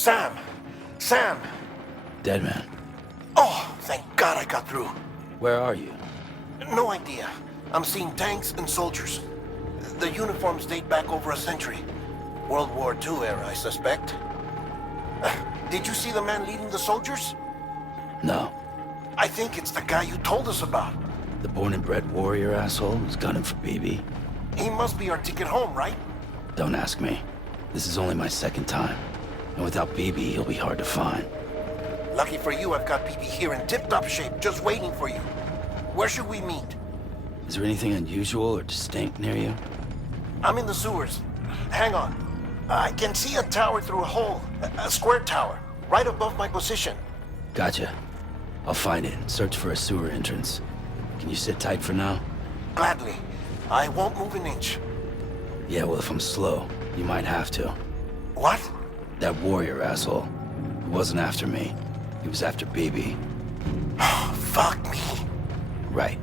Sam! Sam! Deadman, Oh, thank God I got through. where are you? No idea. I'm seeing tanks and soldiers. The uniforms date back over a century. World War II era, I suspect. Did you see the man leading the soldiers? No. I think it's the guy you told us about. The born and bred warrior asshole who's gunning for BB? He must be our ticket home, right? Don't ask me. This is only my second time. And without BB, he'll be hard to find. Lucky for you, I've got BB here in tip-top shape, just waiting for you. Where should we meet? Is there anything unusual or distinct near you? I'm in the sewers. Hang on. I can see a tower through a hole. A square tower, right above my position. Gotcha. I'll find it and search for a sewer entrance. Can you sit tight for now? Gladly. I won't move an inch. Yeah, well, if I'm slow, you might have to. What? That warrior asshole. He wasn't after me. He was after BB. Fuck me. Right.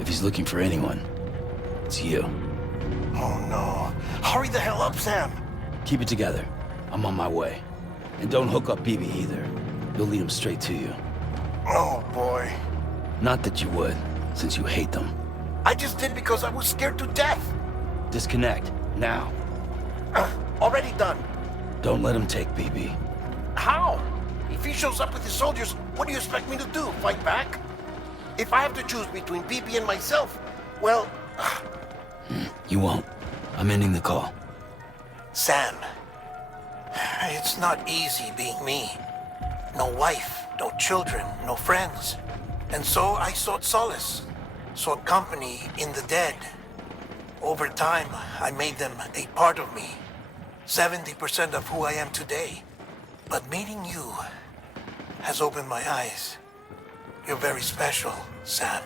If he's looking for anyone, it's you. Oh no. Hurry the hell up, Sam. Keep it together. I'm on my way. And don't hook up BB either. You'll lead him straight to you. Oh boy. Not that you would, since you hate them. I just did because I was scared to death. Disconnect, now. Already done. Don't let him take BB. How? If he shows up with his soldiers, what do you expect me to do? Fight back? If I have to choose between BB and myself, well... You won't. I'm ending the call. Sam, it's not easy being me. No wife, no children, no friends. And so I sought solace, sought company in the dead. Over time, I made them a part of me. 70% of who I am today. But meeting you has opened my eyes. You're very special, Sam.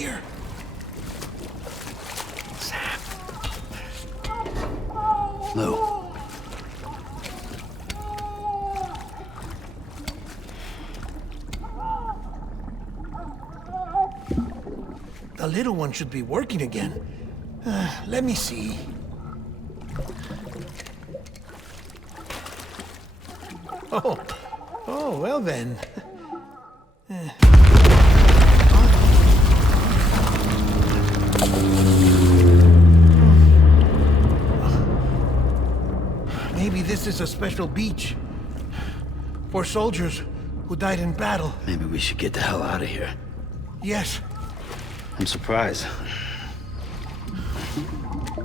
here. Sam. Lou. The little one should be working again. Let me see. Oh, well then. Maybe this is a special beach for soldiers who died in battle. Maybe we should get the hell out of here. Yes. I'm surprised.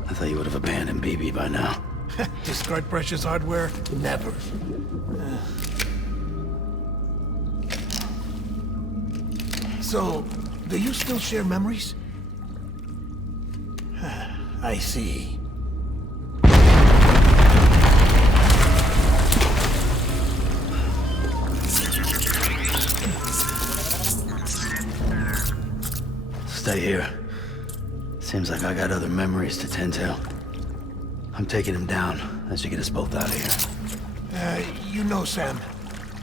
I thought you would have abandoned BB by now. Discard precious hardware? Never. So, do you still share memories? I see. Stay here. Seems like I got other memories to tend to. I'm taking him down. That should get us both out of here. You know, Sam,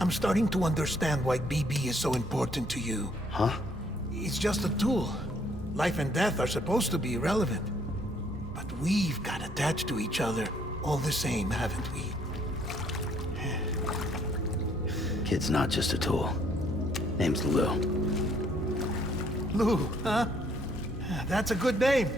I'm starting to understand why BB is so important to you. Huh? It's just a tool. Life and death are supposed to be irrelevant. But we've got attached to each other all the same, haven't we? Kid's not just a tool. Name's Lou. Lou, huh? That's a good name.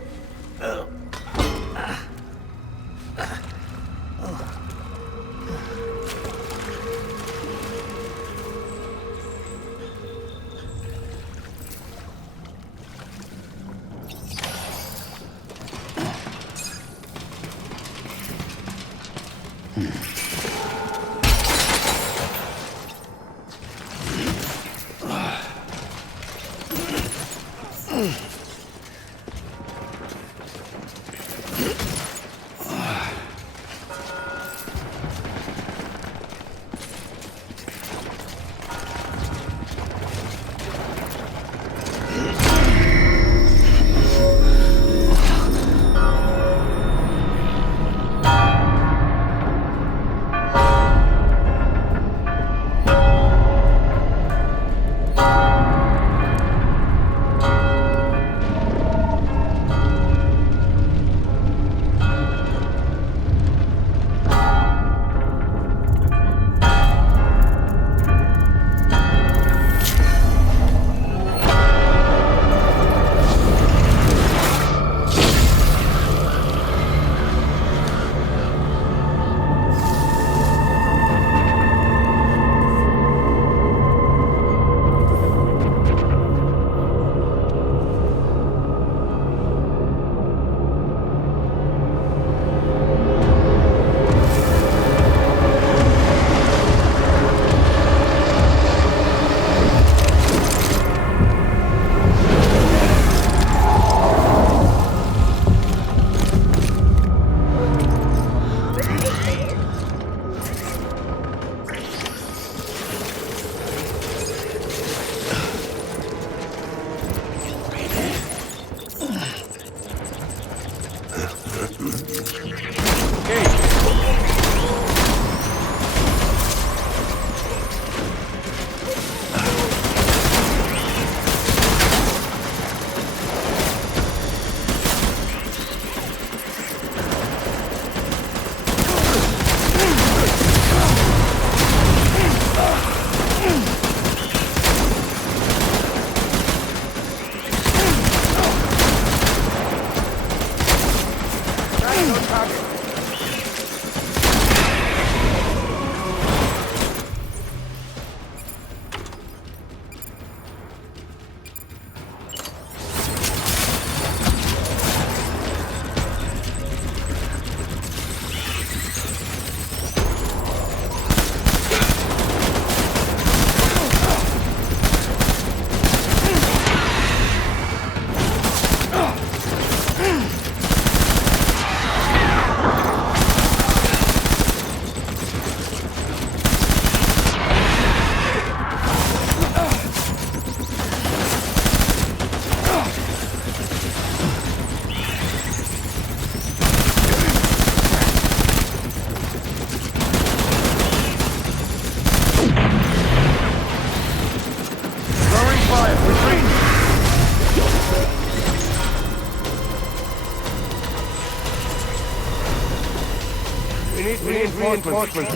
Reinforcements.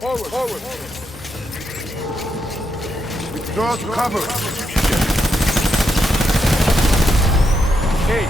Forward. Withdraw to cover. Okay.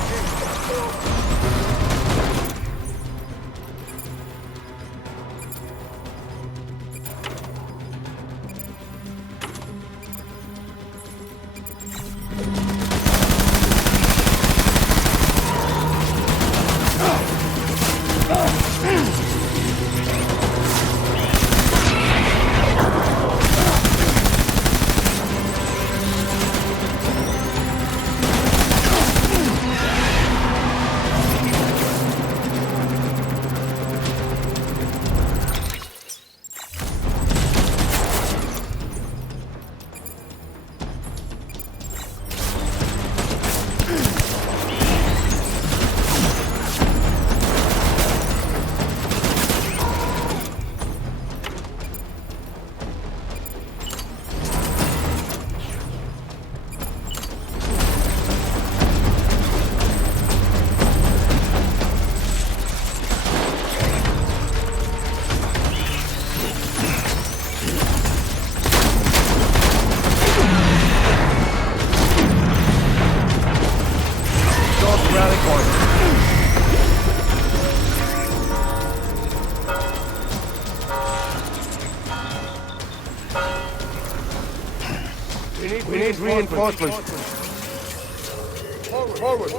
We need reinforcements. Forward.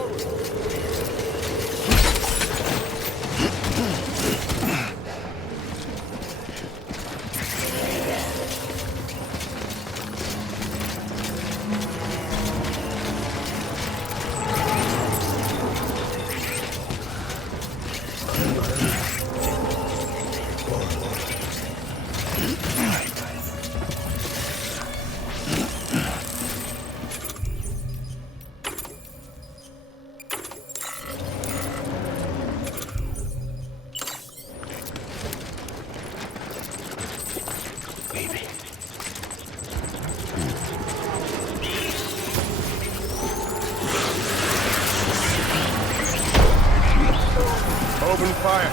Open fire.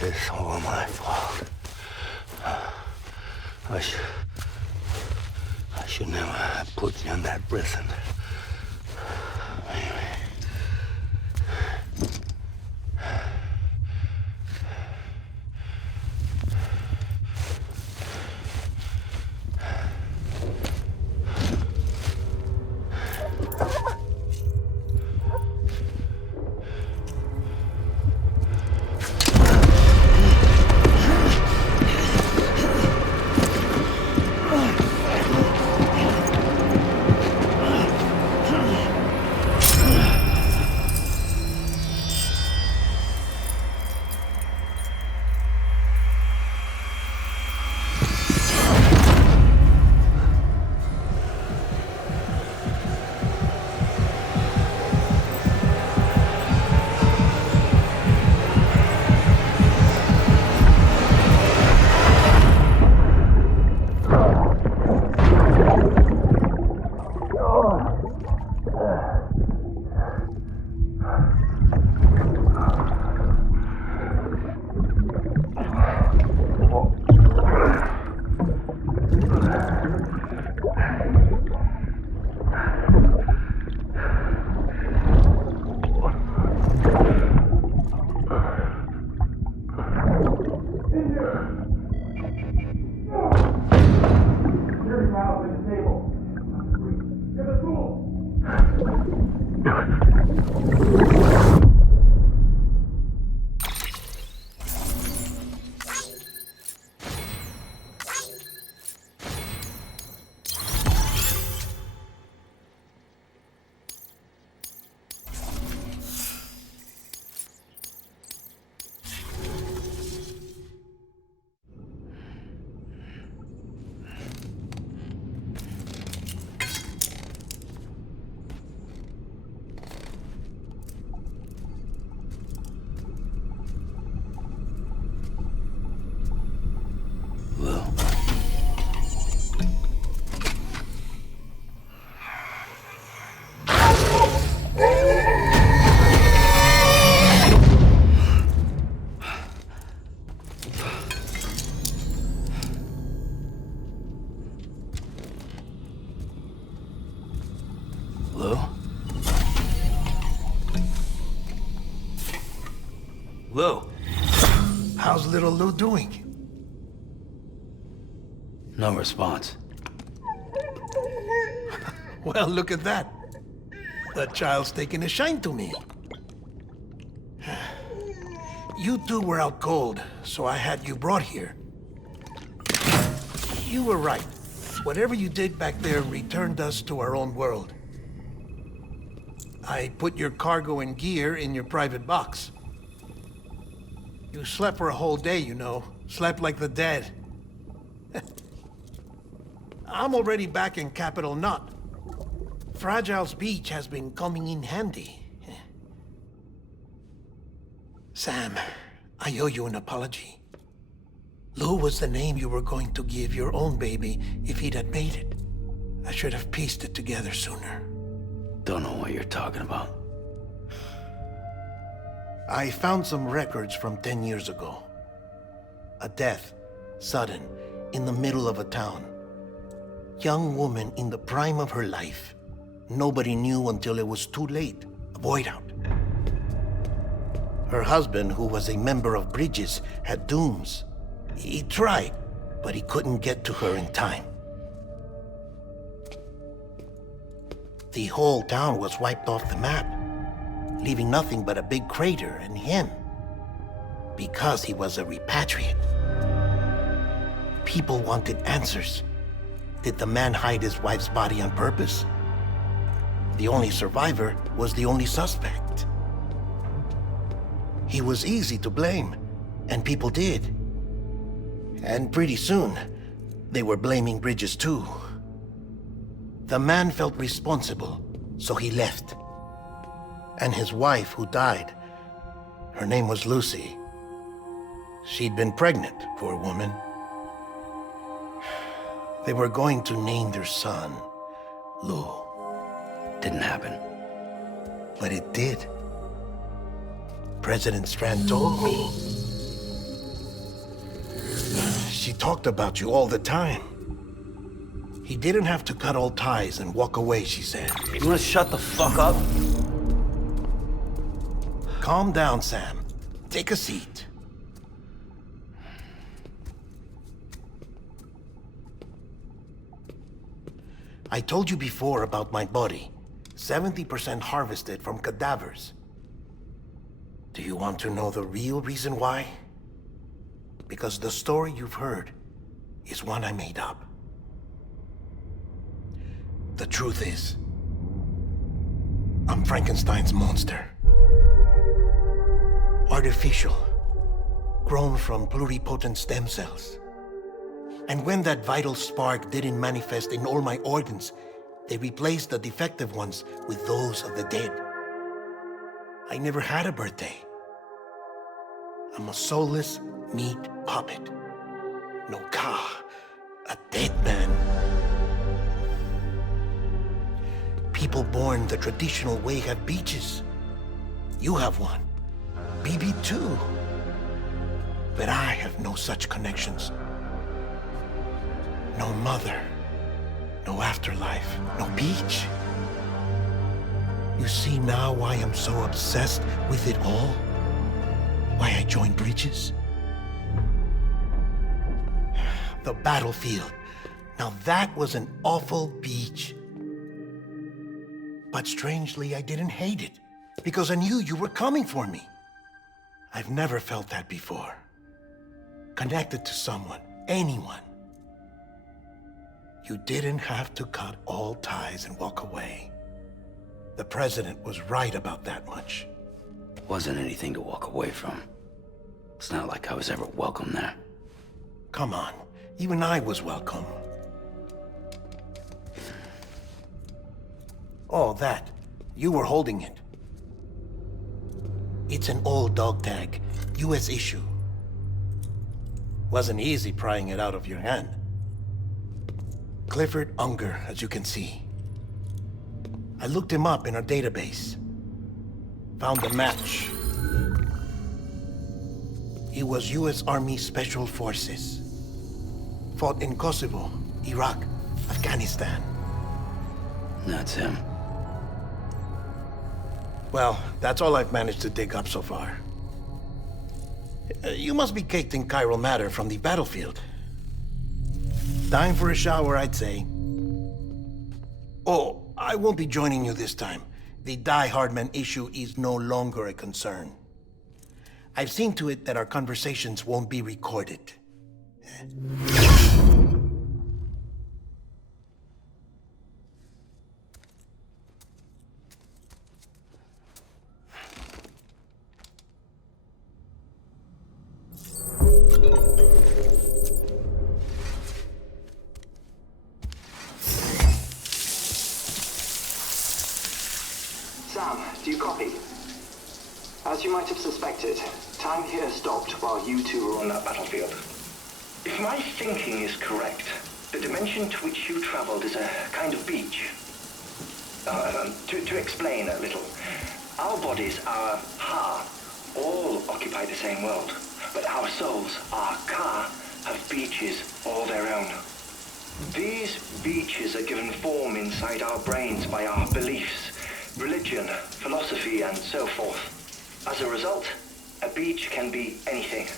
It's all my fault. I should never have put you in that prison. Lou. How's little Lou doing? No response. Well, look at that. The child's taking a shine to me. You two were out cold, so I had you brought here. You were right. Whatever you did back there returned us to our own world. I put your cargo and gear in your private box. You slept for a whole day, you know. Slept like the dead. I'm already back in Capital Knot. Fragile's beach has been coming in handy. Sam, I owe you an apology. Lou was the name you were going to give your own baby if he'd had made it. I should have pieced it together sooner. Don't know what you're talking about. I found some records from 10 years ago. A death, sudden, in the middle of a town. Young woman in the prime of her life. Nobody knew until it was too late. A void out. Her husband, who was a member of Bridges, had dooms. He tried, but he couldn't get to her in time. The whole town was wiped off the map, leaving nothing but a big crater and him, because he was a repatriate. People wanted answers. Did the man hide his wife's body on purpose? The only survivor was the only suspect. He was easy to blame, and people did. And pretty soon, they were blaming Bridges too. The man felt responsible, so he left. And his wife, who died, her name was Lucy. She'd been pregnant, poor woman. They were going to name their son Lou. Didn't happen. But it did. President Strand told me. She talked about you all the time. He didn't have to cut all ties and walk away, she said. You wanna shut the fuck up? Calm down, Sam. Take a seat. I told you before about my body. 70% harvested from cadavers. Do you want to know the real reason why? Because the story you've heard is one I made up. The truth is, I'm Frankenstein's monster. Artificial, grown from pluripotent stem cells. And when that vital spark didn't manifest in all my organs, they replaced the defective ones with those of the dead. I never had a birthday. I'm a soulless meat puppet. No car, a dead man. People born the traditional way have beaches. You have one. BB2. But I have no such connections. No mother, no afterlife, no beach. You see now why I'm so obsessed with it all? Why I joined Bridges? The battlefield. Now that was an awful beach. But strangely, I didn't hate it, because I knew you were coming for me. I've never felt that before. Connected to someone, anyone. You didn't have to cut all ties and walk away. The president was right about that much. Wasn't anything to walk away from. It's not like I was ever welcome there. Come on, even I was welcome. Oh, that. You were holding it. It's an old dog tag, US issue. Wasn't easy prying it out of your hand. Clifford Unger, as you can see. I looked him up in our database. Found a match. He was US Army Special Forces. Fought in Kosovo, Iraq, Afghanistan. That's him. Well, that's all I've managed to dig up so far. You must be caked in chiral matter from the battlefield. Time for a shower, I'd say. Oh, I won't be joining you this time. The Die Hardman issue is no longer a concern. I've seen to it that our conversations won't be recorded. Sam, do you copy? As you might have suspected, time here stopped while you two were on that battlefield. If my thinking is correct, the dimension to which you traveled is a kind of beach. To explain a little, our bodies, our ha, all occupy the same world, but our souls, our ka, have beaches all their own. These beaches are given form inside our brains by our beliefs, religion, philosophy, and so forth. As a result, a beach can be anything,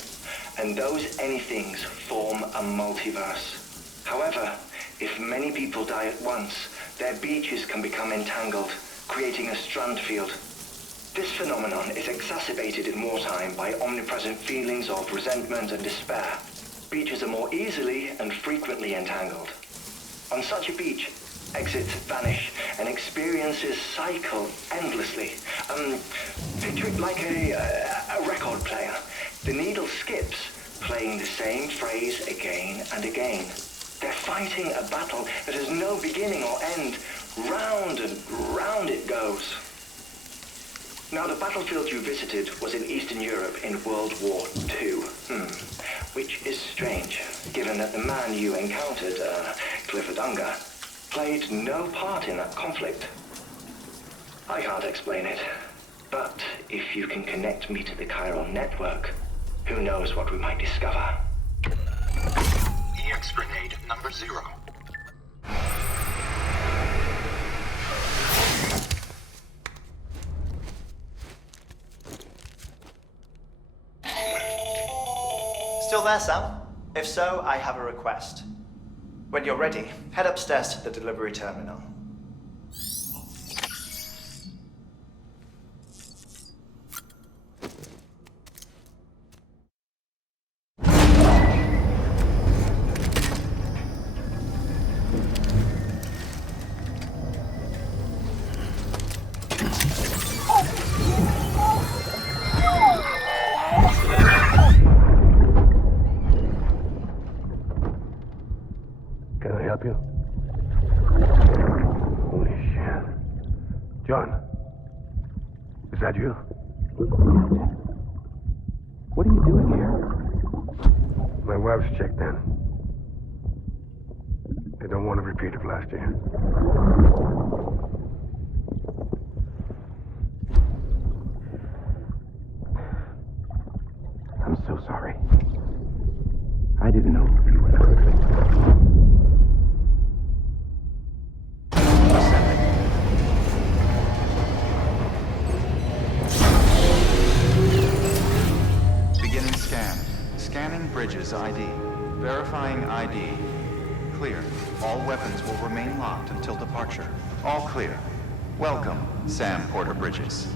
and those anythings form a multiverse. However, if many people die at once, their beaches can become entangled, creating a strand field. This phenomenon is exacerbated in wartime by omnipresent feelings of resentment and despair. Beaches are more easily and frequently entangled. On such a beach, exits vanish and experiences cycle endlessly. Picture it like a record player. The needle skips, playing the same phrase again and again. They're fighting a battle that has no beginning or end. Round and round it goes. Now, the battlefield you visited was in Eastern Europe in World War II. Which is strange, given that the man you encountered, Clifford Unger, played no part in that conflict. I can't explain it, but if you can connect me to the chiral network, who knows what we might discover. Hex grenade number 0. Still there, Sam? If so, I have a request. When you're ready, head upstairs to the delivery terminal. Can I help you? Holy shit. John, is that you? What are you doing here? My wife's checked in. They don't want a repeat of last year. I'm so sorry. I didn't know you were there. Beginning scan. Scanning bridges ID. Verifying ID. Clear. All weapons will remain locked until departure. All clear. Welcome, Sam Porter Bridges.